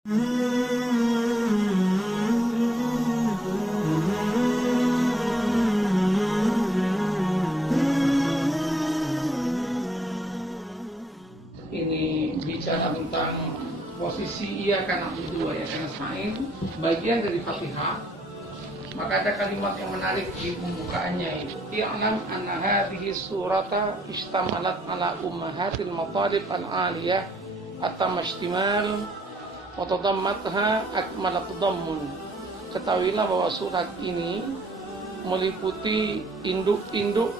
Ini bicara tentang posisi iyyaka na'budu wa iyyaka nasta'in, bagian dari Fatihah. Maka ada kalimat yang menarik di pembukaannya itu. I'lam anna hadhihi surata istamalat ala ummahatil matalib al-aliyah at-tamashtimal wa tadammatha akmalat tadammun. Ketahuilah bahwa surat ini meliputi induk-induk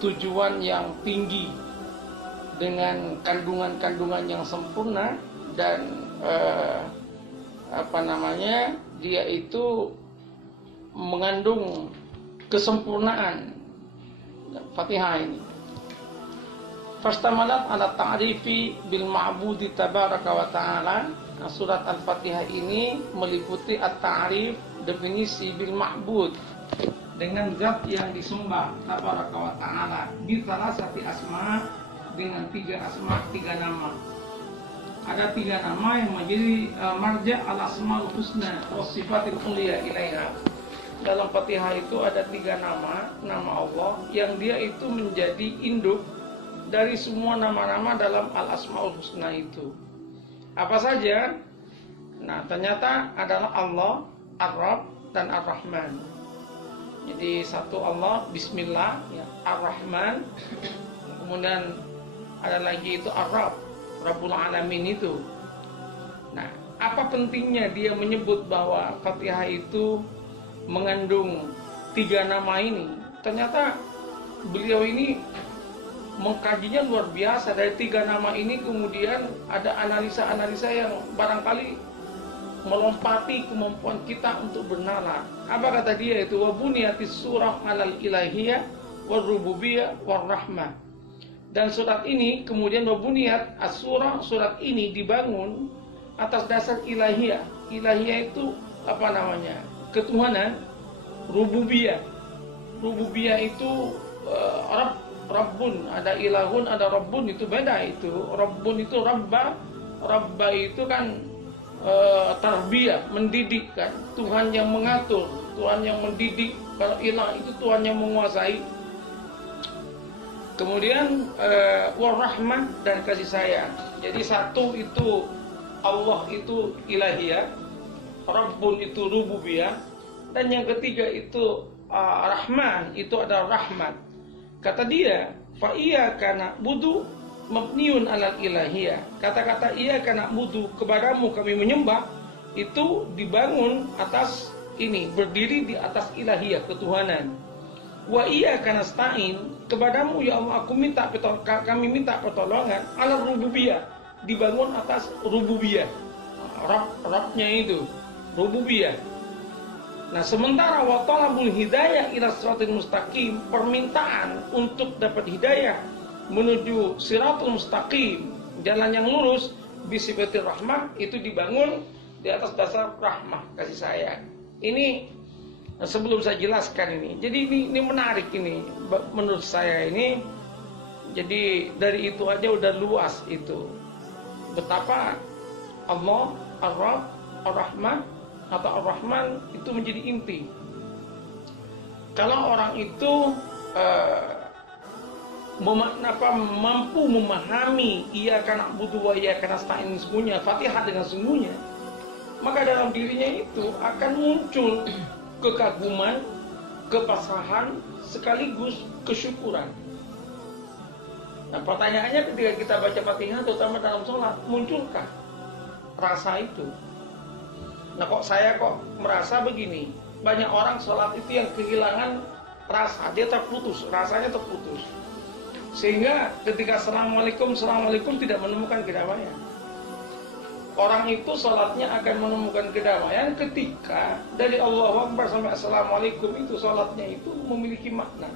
tujuan yang tinggi dengan kandungan-kandungan yang sempurna dan dia itu mengandung kesempurnaan Fatihah ini. Fastamalat ala ta'rifi bil ma'budi tabaraka wa ta'ala. Surat Al-Fatihah ini meliputi at-ta'rif, definisi bil ma'bud, dengan zat yang disembah tabaraka wa ta'ala, bi salasati asma, dengan 3 asma, 3 nama. Ada 3 nama yang menjadi marja al-asmaul husna wa sifatil ulia ilaiha. Dalam Fatihah itu ada 3 nama Allah yang dia itu menjadi induk dari semua nama-nama dalam al-asmaul husna itu. Apa saja? Nah, ternyata adalah Allah, Ar-Rabb dan Ar-Rahman. Jadi satu Allah, Bismillah, ya, Ar-Rahman. Kemudian ada lagi itu Ar-Rabb, Rabbul Alamin itu. Nah, apa pentingnya dia menyebut bahwa Fatihah itu mengandung 3 nama ini? Ternyata beliau ini mengkajinya luar biasa. Dari 3 nama ini kemudian ada analisa-analisa yang barangkali melompati kemampuan kita untuk bernalar. Apa kata dia itu? Wa buniyatis surah alal ilahiyah war rububiyah war rahmah. Dan surat ini kemudian wabuniyat as-surah, surat ini dibangun atas dasar ilahiyah. Ilahiyah itu apa namanya? Ketuhanan. Rububiyah. Rububiyah itu Rabbun, ada ilahun, ada Rabbun, itu beda itu. Rabbun itu Rabba, Rabba itu kan tarbiyah, mendidik kan. Tuhan yang mengatur, Tuhan yang mendidik. Kalau ilah itu Tuhan yang menguasai. Kemudian warahmah dan kasih sayang. Jadi satu itu Allah itu ilahiyah, Rabbun itu rububiyah, dan yang ketiga itu Rahman itu adalah rahmat. Kata dia, fa iyyaka na'budu mabniun 'alal ilahiyah. Kata-kata iyyaka na'budu, kepadamu kami menyembah, itu dibangun atas ini, berdiri di atas ilahiyah, ketuhanan. Wa iyyaka nasta'in, kepadamu ya Allah kami minta pertolongan, 'alal rububiyah, dibangun atas rububiyah. Rabbnya itu rububiyah. Nah, sementara wa talabul hidayah ila siratal mustaqim, permintaan untuk dapat hidayah menuju siratul mustaqim, jalan yang lurus, bisifatir rahmah, itu dibangun di atas dasar rahmah, kasih sayang. Ini sebelum saya jelaskan ini. Jadi ini menarik ini menurut saya ini. Jadi dari itu aja udah luas itu. Betapa Allah, Ar-Rabb, Ar-Rahman atau Ar-Rahman itu menjadi inti. Kalau orang itu mampu memahami iyyaka na'budu wa iyyaka nasta'in sesungguhnya, Fatihah dengan sungguhnya, maka dalam dirinya itu akan muncul kekaguman, kepasrahan, sekaligus kesyukuran. Nah, pertanyaannya ketika kita baca Fatihah, terutama dalam sholat, munculkah rasa itu? Nah, saya merasa begini, banyak orang sholat itu yang kehilangan rasa, dia terputus, rasanya terputus, sehingga ketika assalamualaikum tidak menemukan kedamaian. Orang itu sholatnya akan menemukan kedamaian ketika dari Allahu Akbar sampai assalamualaikum itu sholatnya itu memiliki makna,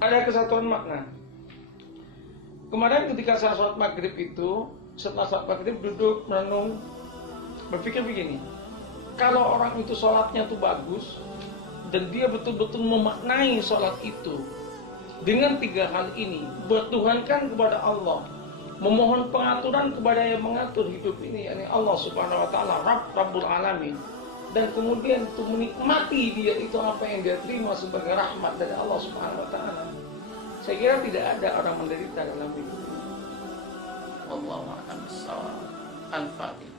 ada kesatuan makna. Kemarin ketika saya sholat maghrib itu, setelah sholat maghrib duduk merenung, berpikir begini, kalau orang itu sholatnya itu bagus dan dia betul-betul memaknai sholat itu dengan 3 hal ini, bertuhankan kepada Allah, memohon pengaturan kepada yang mengatur hidup ini, yakni Allah Subhanahu wa taala, Rabbul Alamin. Dan kemudian untuk menikmati dia itu apa yang dia terima sebagai rahmat dari Allah Subhanahu wa taala. Saya kira tidak ada orang menderita dalam hidup ini. Wallahu a'lam bishawab. Al-Fatihah.